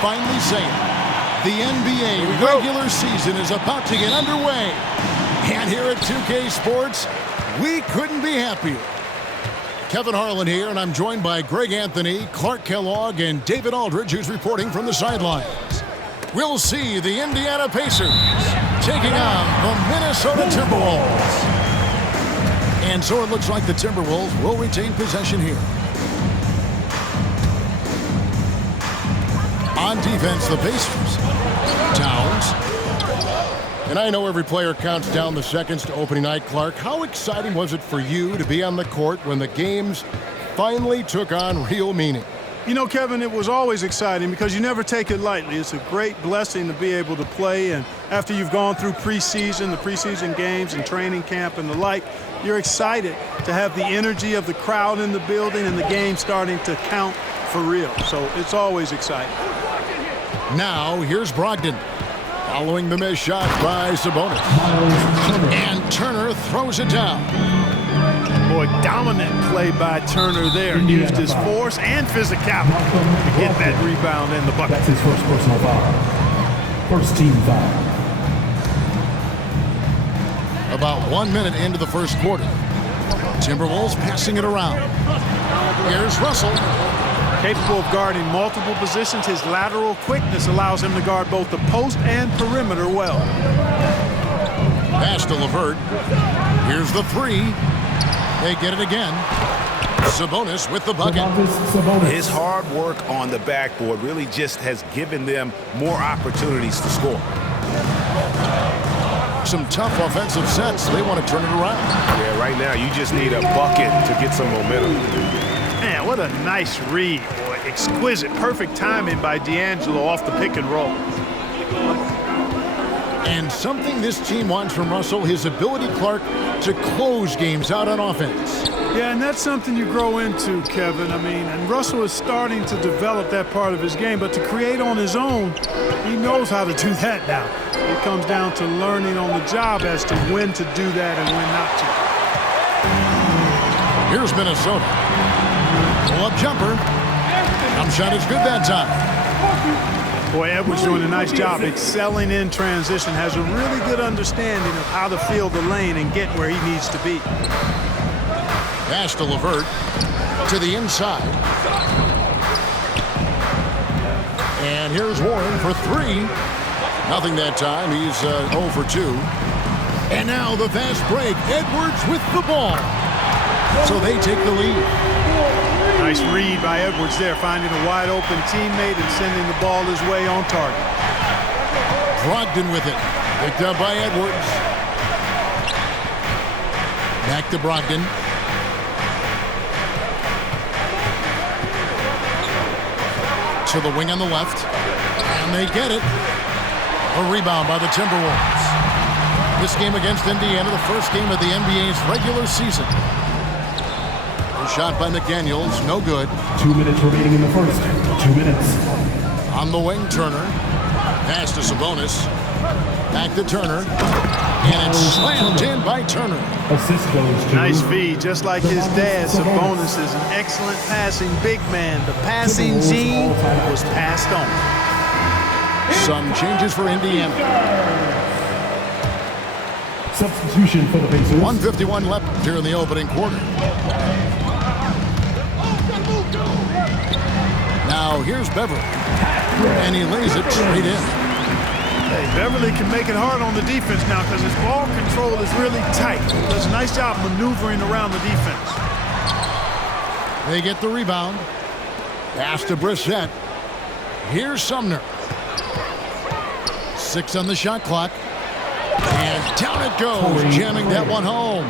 finally say it. The NBA regular season is about to get underway. And here at 2K Sports, we couldn't be happier. Kevin Harlan here, and I'm joined by Greg Anthony, Clark Kellogg, and David Aldridge, who's reporting from the sidelines. We'll see the Indiana Pacers taking on the Minnesota Timberwolves. And so it looks like the Timberwolves will retain possession here. On defense, the Pacers. Towns. And I know every player counts down the seconds to opening night. Clark, how exciting was it for you to be on the court when the games finally took on real meaning? You know, Kevin, it was always exciting because you never take it lightly. It's a great blessing to be able to play, and after you've gone through preseason, the preseason games and training camp and the like, you're excited to have the energy of the crowd in the building and the game starting to count for real. So it's always exciting. Now, here's Brogdon. Following the missed shot by Sabonis. And Turner throws it down. Boy, dominant play by Turner there. Used his force and physicality to get that rebound in the bucket. That's his first personal foul. First team foul. About 1 minute into the first quarter. Timberwolves passing it around. Here's Russell. Capable of guarding multiple positions, his lateral quickness allows him to guard both the post and perimeter well. Pass to LeVert. Here's the three. They get it again. Sabonis with the bucket. His hard work on the backboard really just has given them more opportunities to score. Some tough offensive sets. They want to turn it around. Yeah, right now you just need a bucket to get some momentum. Man, what a nice read, boy. Exquisite, perfect timing by D'Angelo off the pick and roll. And something this team wants from Russell, his ability, Clark, to close games out on offense. Yeah, and that's something you grow into, Kevin. I mean, and Russell is starting to develop that part of his game, but to create on his own, he knows how to do that now. It comes down to learning on the job as to when to do that and when not to. Here's Minnesota. Pull-up jumper. Jump shot is good that time. Boy, Edwards doing a nice job excelling in transition, has a really good understanding of how to field the lane and get where he needs to be. Pass to LeVert to the inside. And here's Warren for three. Nothing that time. He's 0 for 2. And now the fast break. Edwards with the ball. So they take the lead. Nice read by Edwards there, finding a wide-open teammate and sending the ball his way on target. Brogdon with it. Picked up by Edwards. Back to Brogdon. To the wing on the left. And they get it. A rebound by the Timberwolves. This game against Indiana, the first game of the NBA's regular season. Shot by McDaniels, no good. 2 minutes remaining in the first. 2 minutes. On the wing, Turner. Pass to Sabonis. Back to Turner. And it's slammed in by Turner. Assist goes to... Nice feed, just like his dad. Sabonis is an excellent passing big man. The passing gene was passed on. Some changes for Indiana. Substitution for the Pacers. 1:51 left here in the opening quarter. Now here's Beverly, and he lays it straight in. Hey, Beverly can make it hard on the defense now because his ball control is really tight. Does a nice job maneuvering around the defense. They get the rebound. Pass to Brissett. Here's Sumner. 6 on the shot clock. And down it goes, jamming that one home.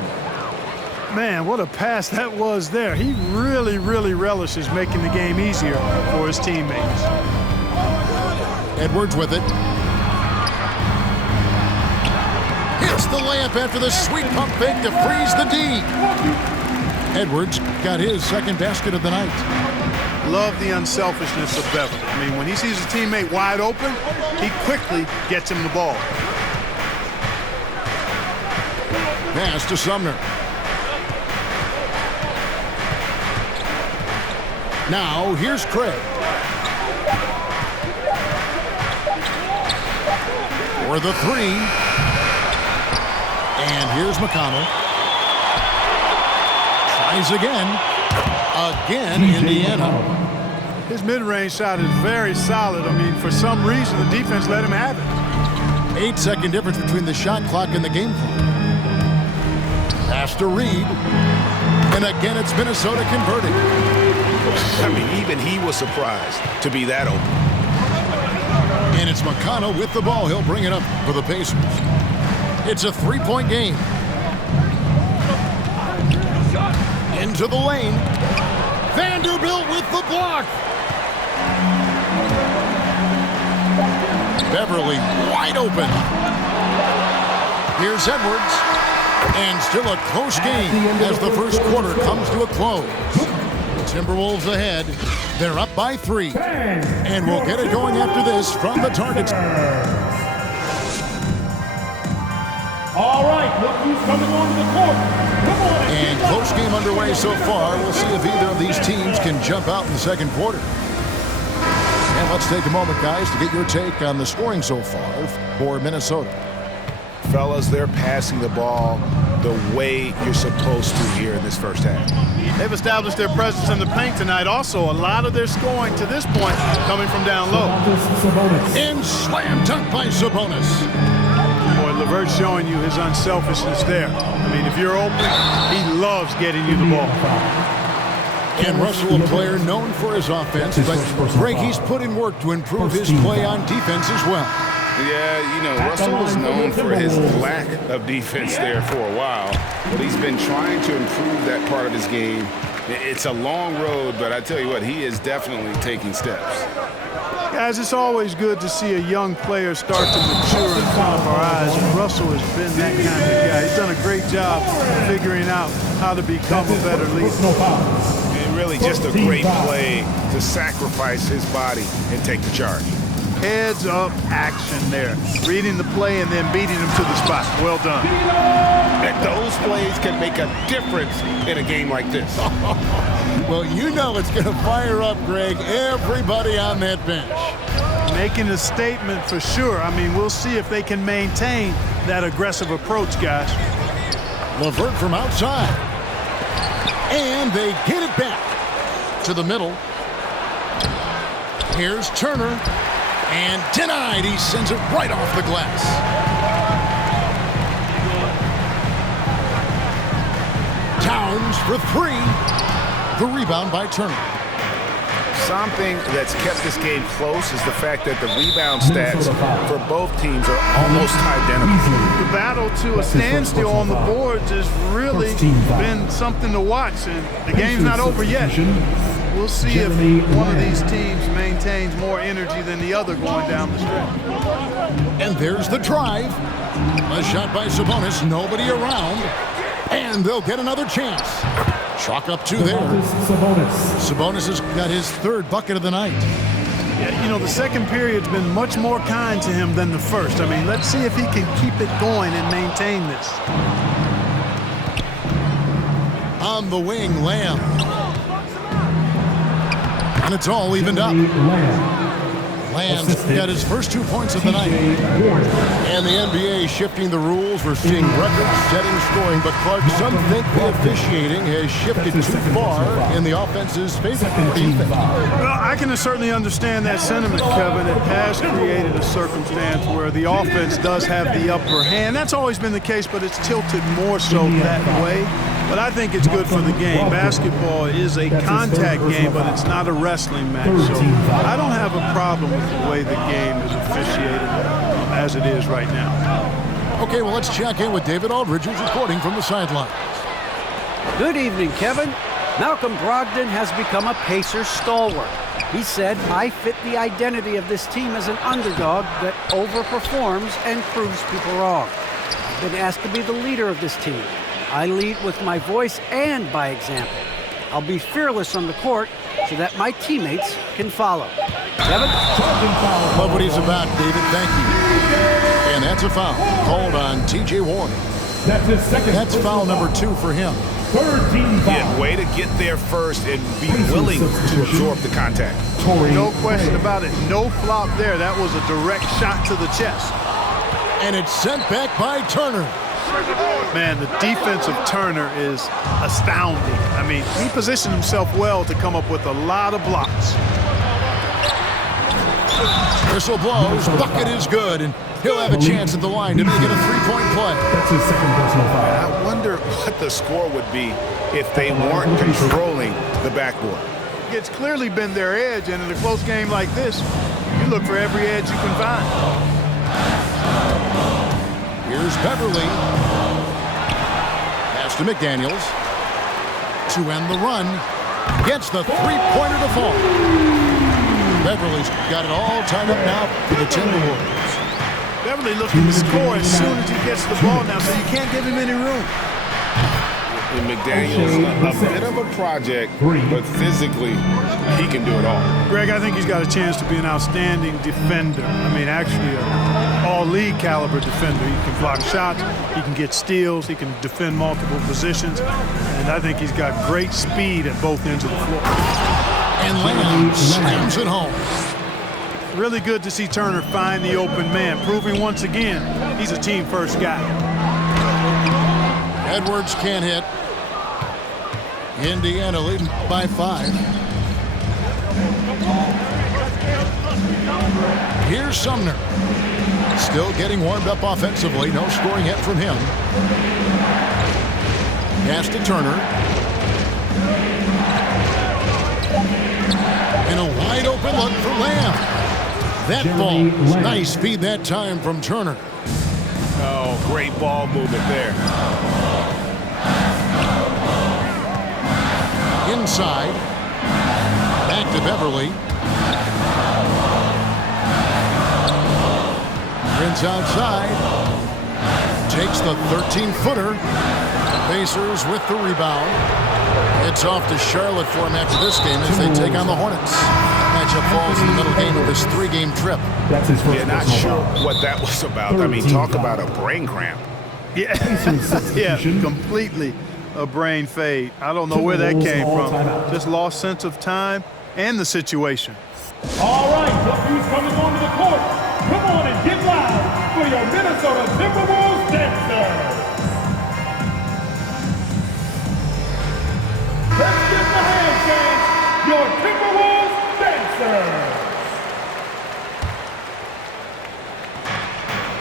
Man, what a pass that was there. He really, really relishes making the game easier for his teammates. Edwards with it. Hits the layup after the sweet pump fake to freeze the D. Edwards got his second basket of the night. Love the unselfishness of Beverly. I mean, when he sees a teammate wide open, he quickly gets him the ball. Pass to Sumner. Now, here's Craig. for the three. And here's McConnell. Tries again. Again, Indiana. His mid-range shot is very solid. I mean, for some reason, the defense let him have it. 8-second difference between the shot clock and the game clock. Pass to Reed. And again, it's Minnesota converting. I mean, even he was surprised to be that open. And it's McConnell with the ball. He'll bring it up for the Pacers. It's a three-point game. Into the lane. Vanderbilt with the block. Beverly wide open. Here's Edwards. And still a close game as the first quarter comes to a close. Timberwolves ahead. They're up by 3. And we'll get it going after this from the target. All right, look who's coming onto the court. Come on. And close game underway so far. We'll see if either of these teams can jump out in the second quarter. And let's take a moment, guys, to get your take on the scoring so far for Minnesota. Fellas, they're passing the ball the way you're supposed to here in this first half. They've established their presence in the paint tonight. Also, a lot of their scoring to this point coming from down low. And slam dunk by Sabonis. Boy, LeVert's showing you his unselfishness there. I mean, if you're open, he loves getting you the ball. And Russell, a player known for his offense, but Greg, he's put in work to improve his play on defense as well. Yeah, you know, Russell was known for his lack of defense there for a while, but he's been trying to improve that part of his game. It's a long road, but I tell you what, he is definitely taking steps. Guys, it's always good to see a young player start to mature in front of our eyes, and Russell has been that kind of guy. He's done a great job figuring out how to become a better leader. And really just a great play to sacrifice his body and take the charge. Heads up action there. Reading the play and then beating him to the spot. Well done. And those plays can make a difference in a game like this. Well, you know it's going to fire up, Greg, everybody on that bench. Making a statement for sure. I mean, we'll see if they can maintain that aggressive approach, guys. LeVert from outside. And they get it back to the middle. Here's Turner. And denied. He sends it right off the glass. Towns for 3. The rebound by Turner. Something that's kept this game close is the fact that the rebound stats for both teams are almost identical. The battle to a standstill on the boards has really been something to watch, and the game's not over yet. We'll see if one of these teams maintains more energy than the other going down the stretch. And there's the drive. A shot by Sabonis. Nobody around. And they'll get another chance. Chalk up 2 there. Sabonis has got his 3rd bucket of the night. Yeah, you know, the second period's been much more kind to him than the first. I mean, let's see if he can keep it going and maintain this. On the wing, Lamb. And it's all evened up. Lamb's got his first 2 points of the night. And the NBA shifting the rules. We're seeing record-setting scoring, but Clark, some think the officiating has shifted too far in the offense's favor. Well, I can certainly understand that sentiment, Kevin. It has created a circumstance where the offense does have the upper hand. That's always been the case, but it's tilted more so that way. But I think it's good for the game. Basketball is a contact game, but it's not a wrestling match. So I don't have a problem with the way the game is officiated as it is right now. Okay, well, let's check in with David Aldridge, who's reporting from the sidelines. Good evening, Kevin. Malcolm Brogdon has become a Pacers stalwart. He said, "I fit the identity of this team as an underdog that overperforms and proves people wrong. I've been asked to be the leader of this team. I lead with my voice and by example. I'll be fearless on the court so that my teammates can follow." Kevin? Love what he's about, David. Thank you. And that's a foul called on T.J. Warren. That's his second. That's foul number 2 for him. 3rd team foul. Yeah, way to get there first and be willing to absorb the contact. No question about it. No flop there. That was a direct shot to the chest. And it's sent back by Turner. Man, the defense of Turner is astounding. I mean, he positioned himself well to come up with a lot of blocks. Whistle blows, bucket is good, and he'll have a chance at the line to make it a three-point play. That's his second personal foul. I wonder what the score would be if they weren't controlling the backboard. It's clearly been their edge, and in a close game like this, you look for every edge you can find. Here's Beverly. Pass to McDaniels. To end the run. Gets the three-pointer to fall. Beverly's got it all tied up now for the Timberwolves. Beverly looking to score as soon as he gets the ball now, so you can't give him any room. And McDaniels, a bit of a project, but physically, he can do it all. Greg, I think he's got a chance to be an outstanding defender. I mean, actually, an all-league caliber defender. He can block shots, he can get steals, he can defend multiple positions, and I think he's got great speed at both ends of the floor. And Lamb slams it home. Really good to see Turner find the open man, proving once again he's a team-first guy. Edwards can't hit. Indiana leading by 5. Here's Sumner. Still getting warmed up offensively. No scoring yet from him. Pass to Turner. And a wide open look for Lamb. That ball, nice feed that time from Turner. Oh, great ball movement there. Inside. Back to Beverly. Prince outside. Takes the 13-footer. Pacers with the rebound. It's off to Charlotte for him after this game as they take on the Hornets. Matchup falls in the middle game of this 3-game trip. That's his first. Yeah, not sure what that was about. I mean, talk about a brain cramp. Yeah, yeah, completely a brain fade. I don't know where that came from. Just lost sense of time and the situation. All right, look who's coming onto the court. Come on and get loud for your Minnesota Timberwolves dancers. Let's give the hand chance, your Timberwolves dancers.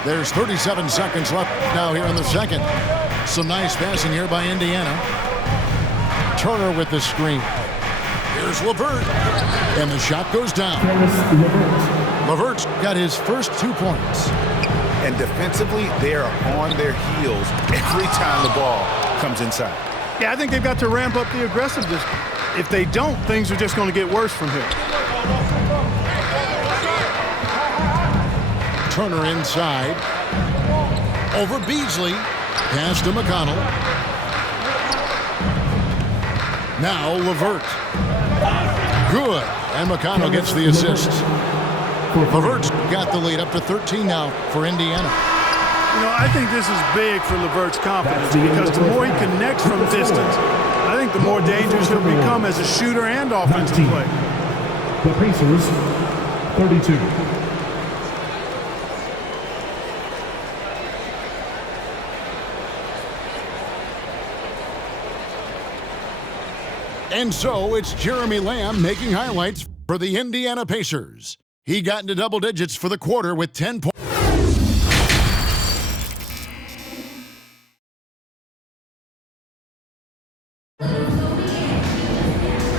There's 37 seconds left now here in the second. Some nice passing here by Indiana. Turner with the screen. Here's LeVert. And the shot goes down. LeVert's got his first 2 points. And defensively, they are on their heels every time the ball comes inside. Yeah, I think they've got to ramp up the aggressiveness. If they don't, things are just going to get worse from here. Turner inside. Over Beasley. Pass to McConnell. Now LeVert. Good. And McConnell gets the assist. LeVert's got the lead up to 13 now for Indiana. You know, I think this is big for LeVert's confidence because the more he connects from distance, I think the more dangerous he'll become as a shooter and offensive player. The Pacers, 32. And so it's Jeremy Lamb making highlights for the Indiana Pacers. He got into double digits for the quarter with 10 points.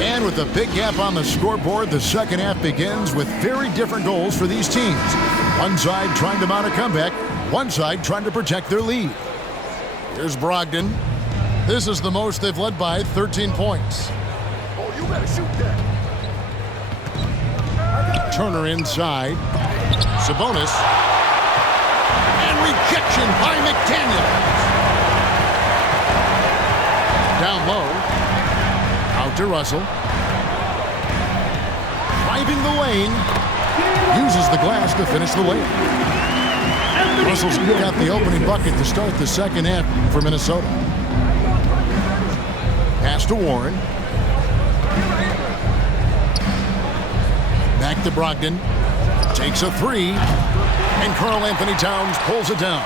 And with a big gap on the scoreboard, the second half begins with very different goals for these teams. One side trying to mount a comeback, one side trying to protect their lead. Here's Brogdon. This is the most they've led by, 13 points. Oh, you better shoot that. Turner inside. Sabonis. And rejection by McDaniels. Down low. Out to Russell. Driving the lane. Uses the glass to finish the lane. Russell's got the opening bucket to start the second half for Minnesota. Pass to Warren. Back to Brogdon. Takes a three. And Karl Anthony Towns pulls it down.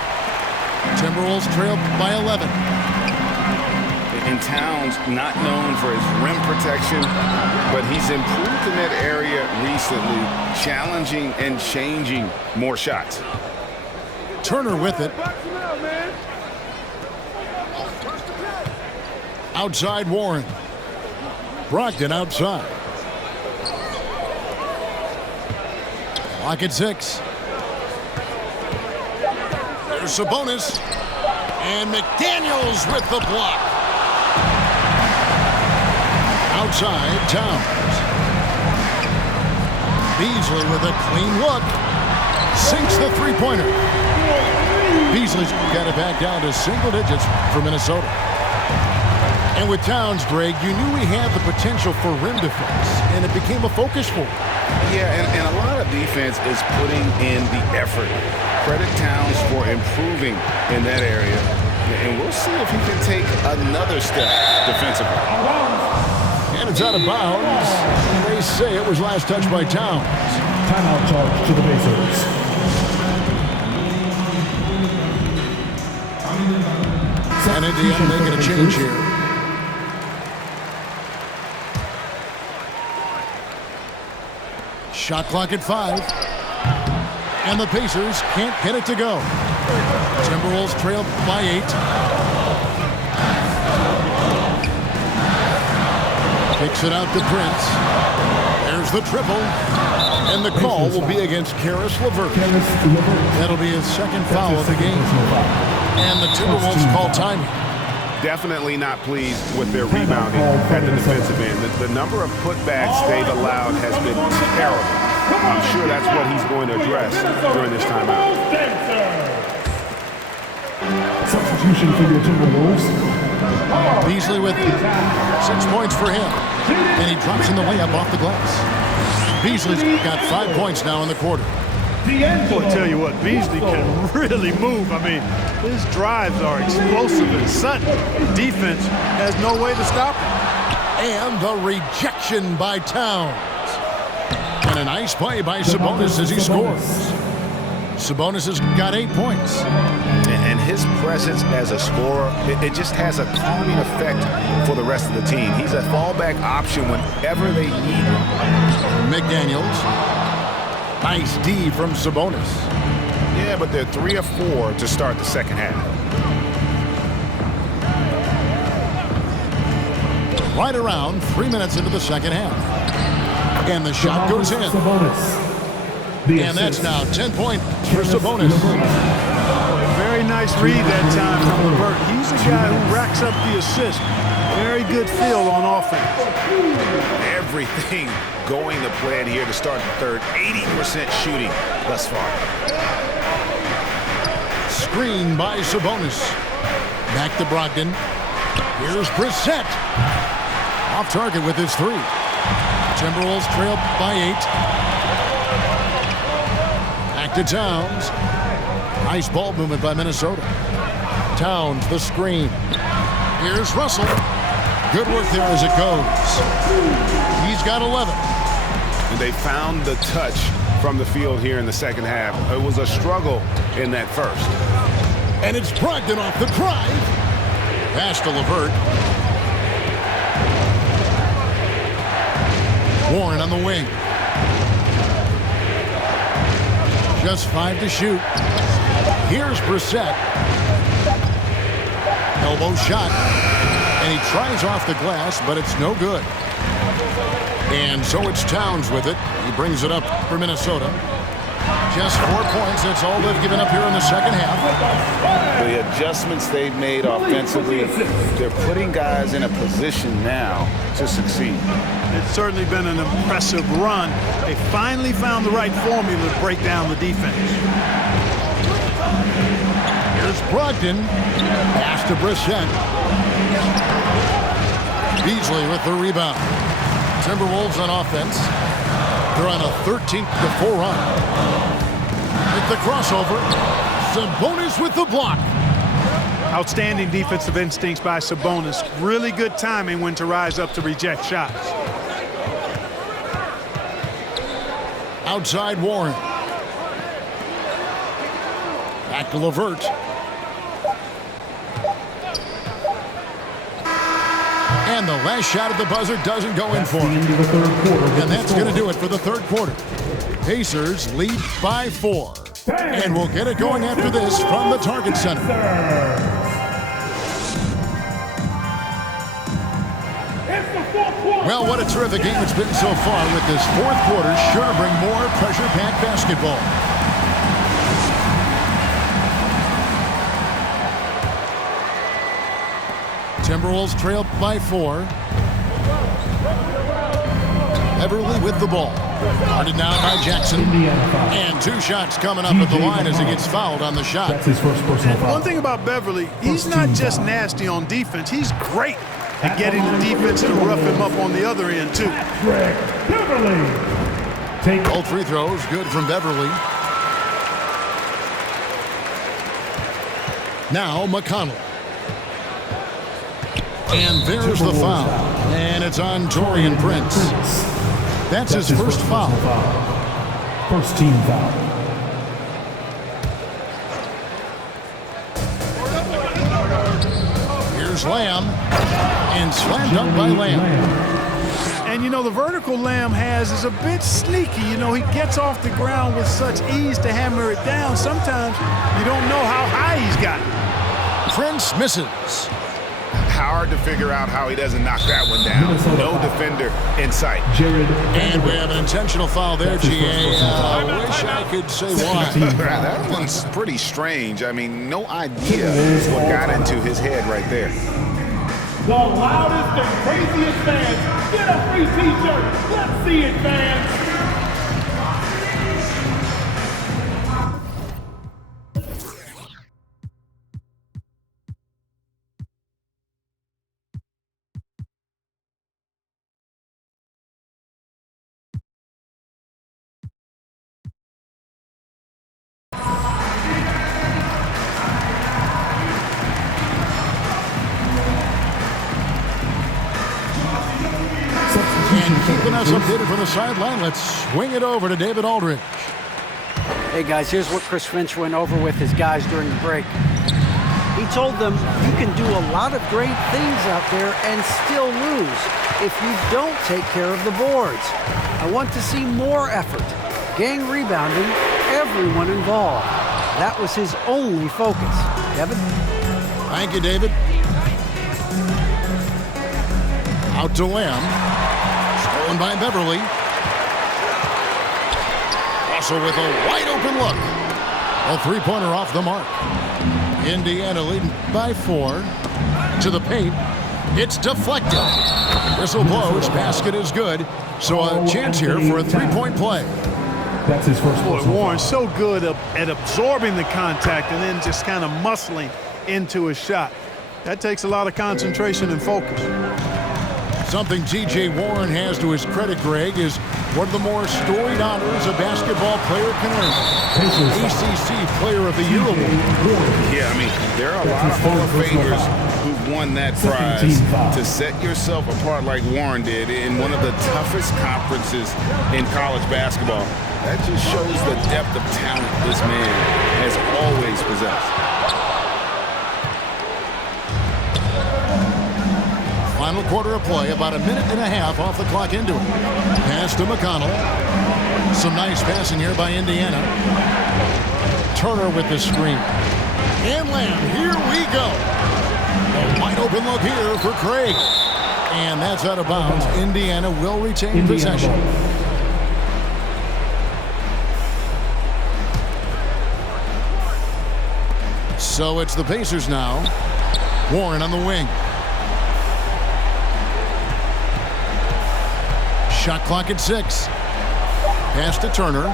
Timberwolves trail by 11. And Towns, not known for his rim protection, but he's improved in that area recently, challenging and changing more shots. Turner with it. Outside Warren. Brogdon outside. Clock at 6. There's Sabonis. And McDaniels with the block. Outside, Towns. Beasley with a clean look. Sinks the three-pointer. Beasley's got it back down to single digits for Minnesota. And with Towns, Greg, you knew he had the potential for rim defense, and it became a focus for him. Yeah, and a lot of defense is putting in the effort. Credit Towns for improving in that area, and we'll see if he can take another step defensively. And it's out of bounds. They say it was last touched by Towns. Timeout charge to the Pacers. And Indiana making a change here. Shot clock at 5. And the Pacers can't get it to go. Timberwolves trail by 8. Kicks it out to Prince. There's the triple. And the call will be against Karis LeVert. That'll be his second foul of the game. And the Timberwolves call timing. Definitely not pleased with their rebounding at the defensive end. The number of putbacks they've allowed has been terrible. I'm sure that's what he's going to address during this timeout. Substitution for your Timberwolves. Beasley with 6 points for him. And he drops in the layup off the glass. Beasley's got 5 points now in the quarter. Boy, I tell you what, Beasley can really move. I mean, his drives are explosive and sudden. Defense has no way to stop him. And the rejection by Towns. And a nice play by Sabonis as he scores. Sabonis has got 8 points. And his presence as a scorer, it just has a calming effect for the rest of the team. He's a fallback option whenever they need him. McDaniels. Nice D from Sabonis. Yeah, but they're 3 of 4 to start the second half. Right around 3 minutes into the second half. And the shot goes in. And that's now 10 points for Sabonis. Very nice read that time from LeVert. He's a guy who racks up the assist. Very good feel on offense. Everything going to plan here to start the third. 80% shooting thus far. Screen by Sabonis. Back to Brogdon. Here's Brissett. Off target with his 3. Timberwolves trail by 8. Back to Towns. Nice ball movement by Minnesota. Towns, the screen. Here's Russell. Good work there as it goes. He's got 11. And they found the touch from the field here in the second half. It was a struggle in that first. And it's Brogdon off the drive. Pass to LeVert. Warren on the wing. Just 5 to shoot. Here's Brissett. Elbow shot. And he tries off the glass, but it's no good. And so it's Towns with it. He brings it up for Minnesota. Just 4 points. That's all they've given up here in the second half. The adjustments they've made offensively, they're putting guys in a position now to succeed. It's certainly been an impressive run. They finally found the right formula to break down the defense. Here's Brogdon. Pass to Brissett. Beasley with the rebound. Timberwolves on offense. They're on a 13-4 run. With the crossover. Sabonis with the block. Outstanding defensive instincts by Sabonis. Really good timing when to rise up to reject shots. Outside Warren. Back to LeVert. And the last shot at the buzzer doesn't go in for him. And that's going to do it for the third quarter. Pacers lead by 4. And we'll get it going after this from the Target Center. Well, what a terrific game it's been so far, with this fourth quarter sure to bring more pressure-packed basketball. Timberwolves trail by 4. Beverly with the ball. Guarded now by Jackson. And 2 shots coming up at the line as he gets fouled on the shot. That's his first personal foul. One thing about Beverly, he's not just nasty on defense. He's great at getting the defense to rough him up on the other end, too. Beverly. Both free throws good from Beverly. Now McConnell. And there's the foul. And it's on Taurean Prince. That's his first foul. First team foul. Here's Lamb. And slam dunk by Lamb. And, you know, the vertical Lamb has is a bit sneaky. You know, he gets off the ground with such ease to hammer it down. Sometimes you don't know how high he's got it. Prince misses. Hard to figure out how he doesn't knock that one down. No defender in sight. And we have an intentional foul there, GA. I wish I could say why. That one's pretty strange. I mean, no idea what got into his head right there. The loudest and craziest fans. Get a free t-shirt. Let's see it, fans. Keeping us updated from the sideline, let's swing it over to David Aldridge. Hey guys, here's what Chris Finch went over with his guys during the break. He told them you can do a lot of great things out there and still lose if you don't take care of the boards. I want to see more effort, gang rebounding, everyone involved. That was his only focus. Kevin? Thank you, David. Out to Lamb. Stolen by Beverly. Also with a wide open look. A three-pointer off the mark. Indiana leading by 4. To the paint. It's deflected. Whistle blows. Basket is good. So a chance here for a three-point play. That's his first. Boy, Warren's so good at absorbing the contact and then just kind of muscling into a shot. That takes a lot of concentration and focus. Something T.J. Warren has to his credit, Greg, is one of the more storied honors a basketball player can earn. ACC Player of the Year award. Yeah, I mean, there are a lot of Hall of Famers who've won that prize. To set yourself apart like Warren did in one of the toughest conferences in college basketball, that just shows the depth of talent this man has always possessed. Final quarter of play, about a minute and a half off the clock into it. Pass to McConnell. Some nice passing here by Indiana. Turner with the screen. And Lamb, here we go. A wide open look here for Craig. And that's out of bounds. Indiana will retain possession. So it's the Pacers now. Warren on the wing. Shot clock at 6. Pass to Turner.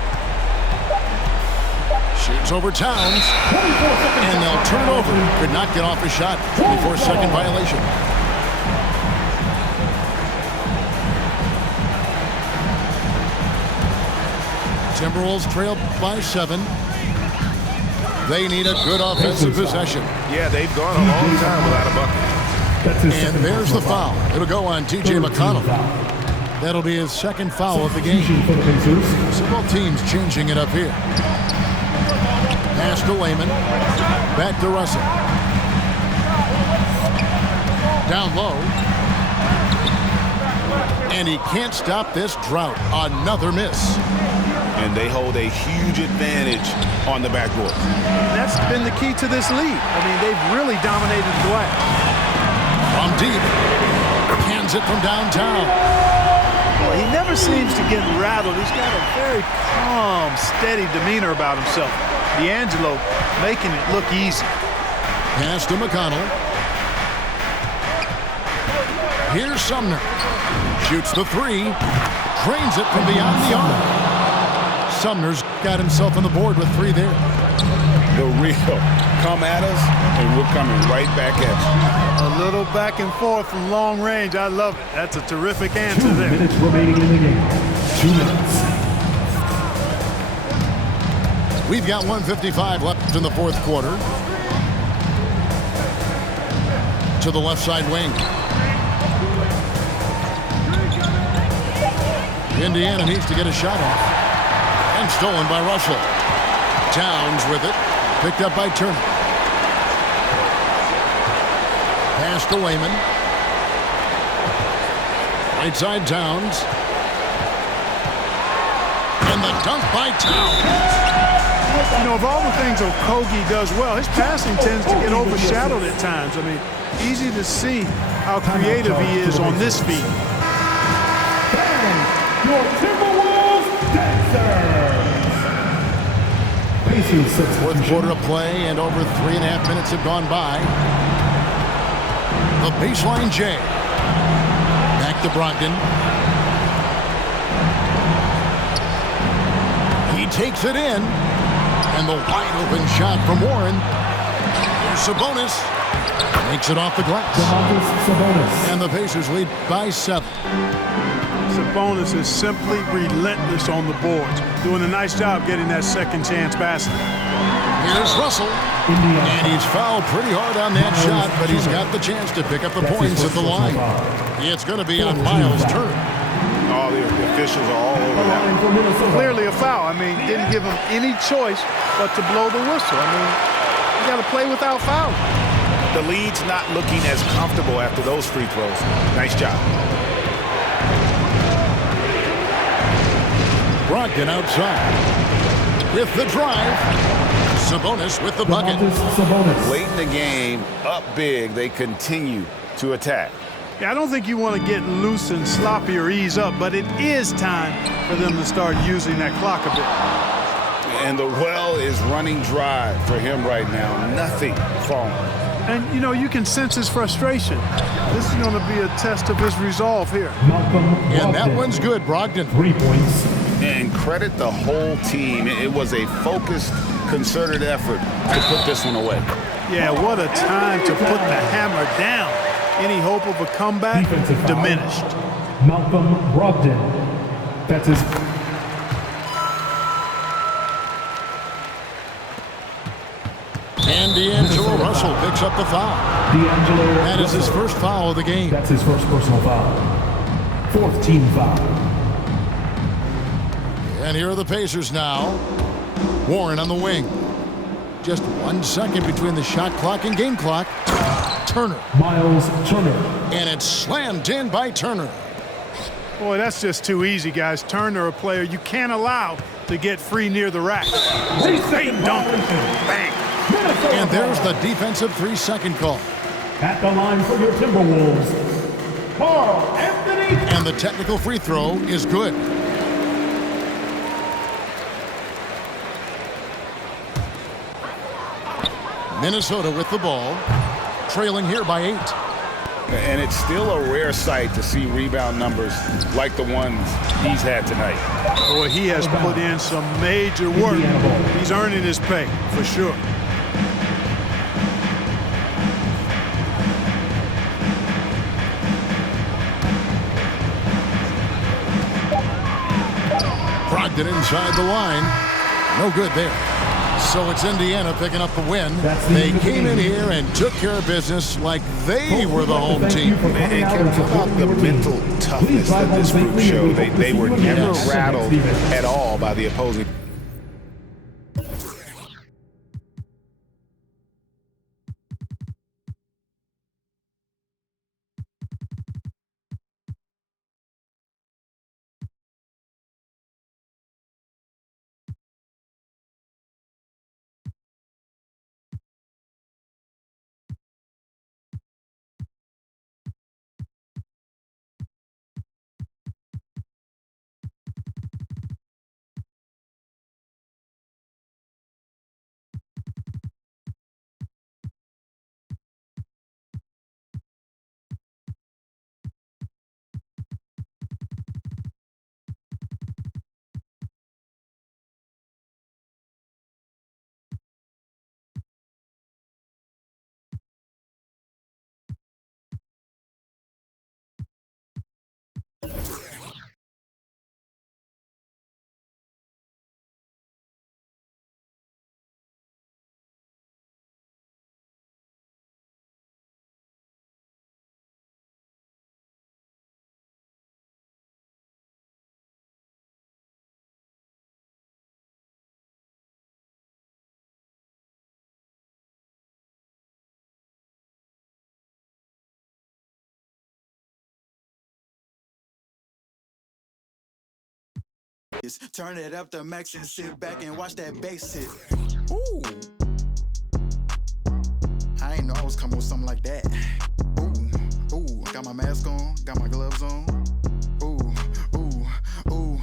Shoots over Towns. And they'll turn it over. Could not get off a shot. 24-second violation. Timberwolves trail by 7. They need a good offensive possession. Yeah, they've gone a long time without a bucket. And there's the foul. It'll go on T.J. McConnell. That'll be his second foul of the game. So both teams changing it up here. Pass to Lehman. Back to Russell. Down low. And he can't stop this drought. Another miss. And they hold a huge advantage on the backboard. That's been the key to this lead. I mean, they've really dominated the glass. From deep. Cans it from downtown. Boy, he never seems to get rattled. He's got a very calm, steady demeanor about himself. D'Angelo making it look easy. Pass to McConnell. Here's Sumner. Shoots the three. Drains it from beyond the arc. Sumner's got himself on the board with three there. The real come at us, and we're coming right back at you. A little back and forth from long range. I love it. That's a terrific answer 2 there. minutes remaining in the game. 2 minutes. We've got 1:55 left in the fourth quarter. To the left side wing. Indiana needs to get a shot off. And stolen by Russell. Towns with it. Picked up by Turner. Pass to Lehman. Right side Towns. And the dunk by Towns. You know, of all the things Okogie does well, his passing tends to get overshadowed at times. I mean, easy to see how creative he is on this feed. Your Timberwolves dancers. Fourth quarter of play, and over 3.5 minutes have gone by. The baseline J. Back to Brogdon. He takes it in. And the wide open shot from Warren. Here's Sabonis. Makes it off the glass. And the Pacers lead by 7. Sabonis is simply relentless on the boards. Doing a nice job getting that second chance basket. Here's Russell. And he's fouled pretty hard on that shot, but he's got the chance to pick up the points at the line. It's going to be on Miles Turner. All the officials are all over that. Clearly a foul. I mean, didn't give him any choice but to blow the whistle. I mean, you got to play without fouling. The lead's not looking as comfortable after those free throws. Nice job. Brogdon outside. With the drive. Sabonis with the bucket. Late in the game, up big, they continue to attack. Yeah, I don't think you want to get loose and sloppy or ease up, but it is time for them to start using that clock a bit. And the well is running dry for him right now. Nothing falling. And, you know, you can sense his frustration. This is going to be a test of his resolve here. And that one's good, Brogdon. 3 points. And credit the whole team. It was a focused, concerted effort to put this one away. Yeah, what a time to put the hammer down. Any hope of a comeback diminished. Malcolm Brogdon. That's his. And D'Angelo Russell picks up the foul. D'Angelo. That is his first foul of the game. That's his first personal foul. 4th team foul. And here are the Pacers now. Warren on the wing. Just 1 second between the shot clock and game clock. Turner. Miles Turner. And it's slammed in by Turner. Boy, that's just too easy, guys. Turner, a player you can't allow to get free near the rack. Great dunk. Bang. And there's the defensive 3-second call. At the line for your Timberwolves, Carl Anthony. And the technical free throw is good. Minnesota with the ball, trailing here by 8. And it's still a rare sight to see rebound numbers like the ones he's had tonight. Boy, he has put in some major work. He's earning his pay, for sure. Brogdon inside the line. No good there. So it's Indiana picking up the win. They came in here and took care of business like they were the home team. And how about the mental toughness that this group showed? They were never rattled at all by the opposing. Turn it up to max and sit back and watch that bass hit. Ooh. I ain't know I was coming with something like that. Ooh, ooh. Got my mask on, got my gloves on. Ooh, ooh, ooh.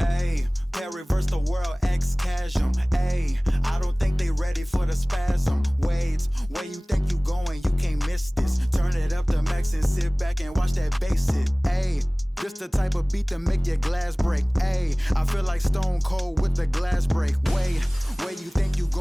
Ayy, pair reverse the world, X-Chasm. Ayy, I don't think they ready for the spasm. Wait, where you think you going? You can't miss this. Turn it up to max and sit back and watch that bass hit. Ayy. This the type of beat to make your glass break. Ayy, I feel like Stone Cold with the glass break. Wait, where you think you going?